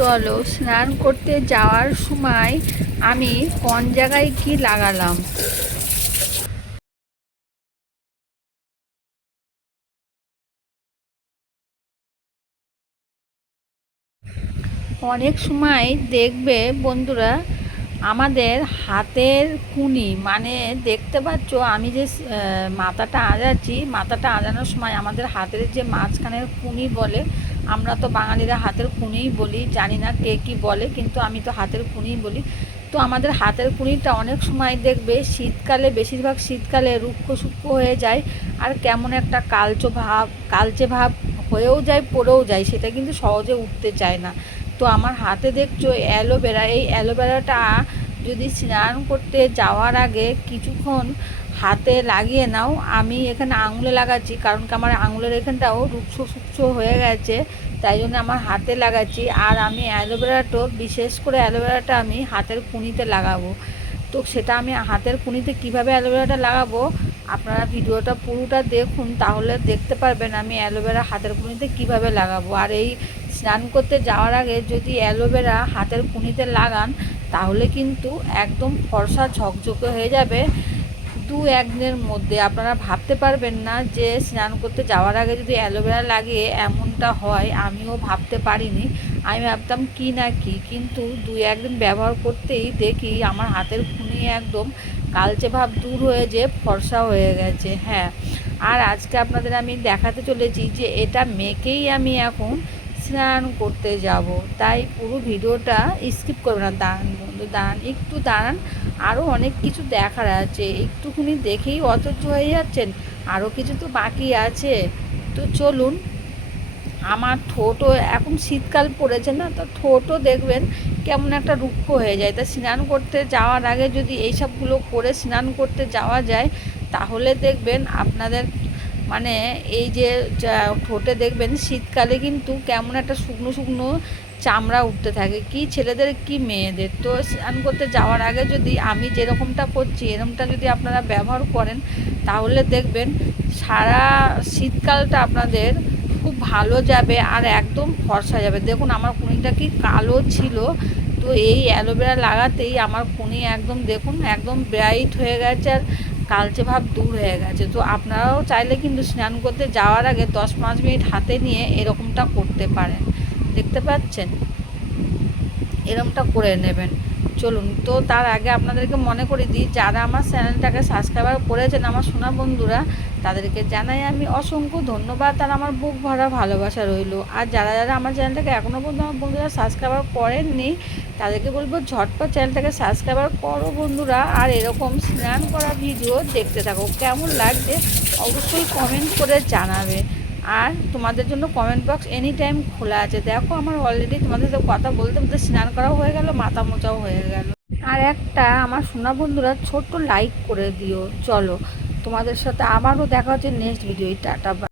চলো স্নান করতে যাওয়ার সময় আমি কোন জায়গায় কি লাগালাম। অনেক সময় দেখবে বন্ধুরা, আমাদের হাতের কুনি মানে দেখতে পাচ্ছ আমি যে মাথাটা আঁচাচ্ছি, মাথাটা আঁচানোর সময় আমাদের হাতের যে মাঝখানের কুনি বলে, আমরা তো বাঙালিরা হাতের কুনিই বলি, জানি না কে কী বলে, কিন্তু আমি তো হাতের কুনিই বলি। তো আমাদের হাতের কুনিটা অনেক সময় দেখবে শীতকালে, বেশিরভাগ শীতকালে রুক্ষ সূক্ষ্ম হয়ে যায়, আর কেমন একটা কালচে ভাব হয়েও যায়, পড়েও যায়, সেটা কিন্তু সহজে উঠতে চায় না। তো আমার হাতে দেখছো অ্যালোভেরা, এই অ্যালোভেরাটা যদি স্নান করতে যাওয়ার আগে কিছুক্ষণ হাতে লাগিয়ে নাও। আমি এখানে আঙুলে লাগাচ্ছি, কারণ কি আমার আঙুলের এখানটাও রুক্ষ সূক্ষ্ম হয়ে গেছে, তাই জন্য আমার হাতে লাগাচ্ছি। আর আমি অ্যালোভেরাটা, বিশেষ করে অ্যালোভেরাটা আমি হাতের কুনিতে লাগাবো। তো সেটা আমি হাতের কুনিতে কিভাবে অ্যালোভেরাটা লাগাবো, আপনারা ভিডিওটা পুরোটা দেখুন, তাহলে দেখতে পারবেন আমি অ্যালোভেরা হাতের কুনিতে কিভাবে লাগাবো। আর এই স্নান করতে যাওয়ার আগে যদি অ্যালোভেরা হাতের কুনিতে লাগান, তাহলে কিন্তু একদম ফর্সা ঝকঝকে হয়ে যাবে দু একদিনের মধ্যে। আপনারা ভাবতে পারবেন না যে স্নান করতে যাওয়ার আগে যদি অ্যালোভেরা লাগিয়ে এমনটা হয়, আমিও ভাবতে পারিনি। আমি ভাবতাম কি না কি, কিন্তু দু একদিন ব্যবহার করতেই দেখি আমার হাতের খুনি একদম কালচে ভাব দূর হয়ে যে ফর্সা হয়ে গেছে। হ্যাঁ, আর আজকে আপনাদের আমি দেখাতে চলেছি যে এটা মেখেই আমি এখন স্নান করতে যাব, তাই পুরো ভিডিওটা স্কিপ করবে না। দাঁড়ান বন্ধু, দাঁড়ান, একটু দাঁড়ান, আরও অনেক কিছু দেখার আছে, একটুখানি দেখেই অধৈর্য হয়ে যাচ্ছেন, আরও কিছু তো বাকি আছে। তো চলুন। আমার ঠোঁটও এখন শীতকাল পড়েছে না, তো ঠোঁটও দেখবেন কেমন একটা রুক্ষ হয়ে যায়। তা স্নান করতে যাওয়ার আগে যদি এইসবগুলো করে স্নান করতে যাওয়া যায়, তাহলে দেখবেন আপনাদের মানে এই যে ঠোঁটে দেখবেন শীতকালে কিন্তু কেমন একটা শুকনো শুকনো চামড়া উঠতে থাকে, কি ছেলেদের কি মেয়েদের। তো স্নান করতে যাওয়ার আগে যদি আমি যেরকমটা করছি এরকমটা যদি আপনারা ব্যবহার করেন, তাহলে দেখবেন সারা শীতকালটা আপনাদের খুব ভালো যাবে আর একদম ফর্সা যাবে। দেখুন আমার কুনিটা কি কালো ছিল, তো এই অ্যালোভেরা লাগাতেই আমার কুনি একদম দেখুন একদম ব্রাইট হয়ে গেছে, আর কালচে ভাব দূর হয়ে গেছে। তো আপনারাও চাইলে কিন্তু স্নান করতে যাওয়ার আগে 10-5 মিনিট হাতে নিয়ে এরকমটা করতে পারেন। দেখতে পাচ্ছেন, এরকমটা করে নেবেন। চলুন, তো তার আগে আপনাদেরকে মনে করে দিই, যারা আমার চ্যানেলটাকে সাবস্ক্রাইব করেছেন আমার সোনা বন্ধুরা, তাদেরকে জানাই আমি অসংখ্য ধন্যবাদ, আর আমার বুক ভরা ভালোবাসা রইল। আর যারা যারা আমার চ্যানেলটাকে এখনও পর্যন্ত আমার বন্ধুরা সাবস্ক্রাইব করেননি, তাদেরকে বলবো ঝটপট চ্যানেলটাকে সাবস্ক্রাইব করো বন্ধুরা, আর এরকম স্নান করা ভিডিও দেখতে থাকো। কেমন লাগছে অবশ্যই কমেন্ট করে জানাবে। আর তোমাদের জন্য কমেন্ট বক্স এনি টাইম খোলা আছে। দেখো আমার অলরেডি তোমাদের তো কথা বলতে বলতে স্নান করাও হয়ে গেল, মাথা মোচাও হয়ে গেল। আর একটা আমার সোনা বন্ধুরা ছোট্ট লাইক করে দিও। চলো, তোমাদের সাথে আবারও দেখা হচ্ছে নেক্সট ভিডিও। টাটা।